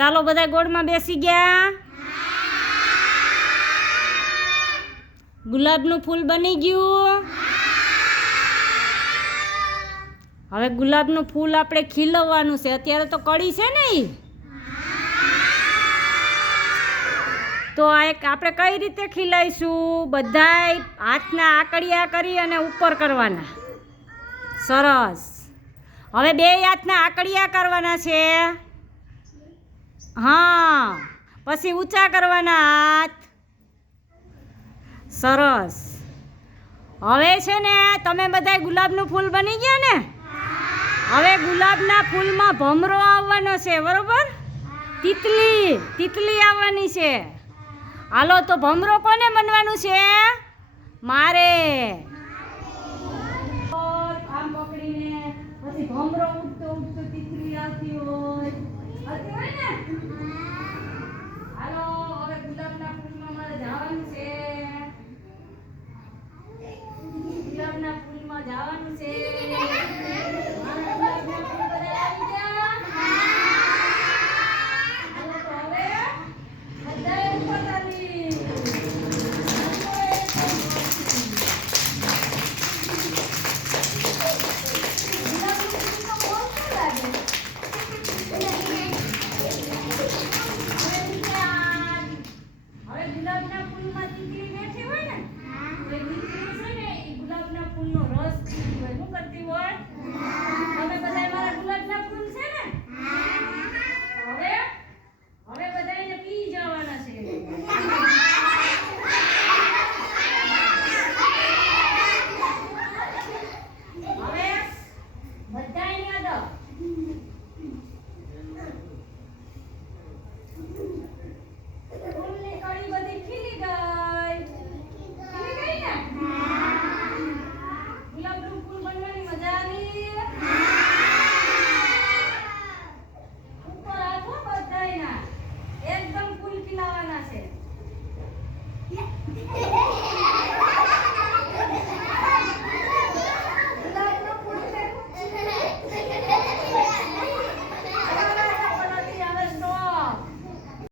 ચાલો બધા ગોળમાં બેસી ગયા. ગુલાબનું ફૂલ બની ગયું. હવે ગુલાબનું ફૂલ આપણે ખીલવવાનું છે. અત્યારે તો કળી છે ને ઈ. તો આપણે કઈ રીતે ખીલાઈશું? બધાય હાથના આકડિયા કરી અને ઉપર કરવાના. સરસ. હવે બે હાથના આકડિયા કરવાના છે. હા, પછી ઊંચા કરવાના હાથ. સરસ. હવે છે ને તમે બધા ગુલાબનું ફૂલ બની ગયા ને? હવે ગુલાબના ફૂલમાં ભમરો આવવાનો છે, બરોબર? તિતલી આવવાની છે. હાલો તો ભમરો કોને બનવાનું છે? મારે. આમ પકડીને પછી ભમરો ઉડતો તિતલી આવતી હોય ને. હાલો હવે ગુલાબના ફૂલમાં મારે જવાનું છે. ગુલાબના ફૂલમાં જવાનું છે. ગુલાબના ફૂલમાં તીતલી બેઠી હોય ને, એ તીતલી છે ને એ ગુલાબના ફૂલનો રસ પીતી હોય. શું કરતી હોય? તમે બધા મારા ગુલાબના ફૂલ છે ને? હવે બધાને પી જવાના છે. હવે બધાને અડો. એકદમ ફૂલ ખીલાવાના છે.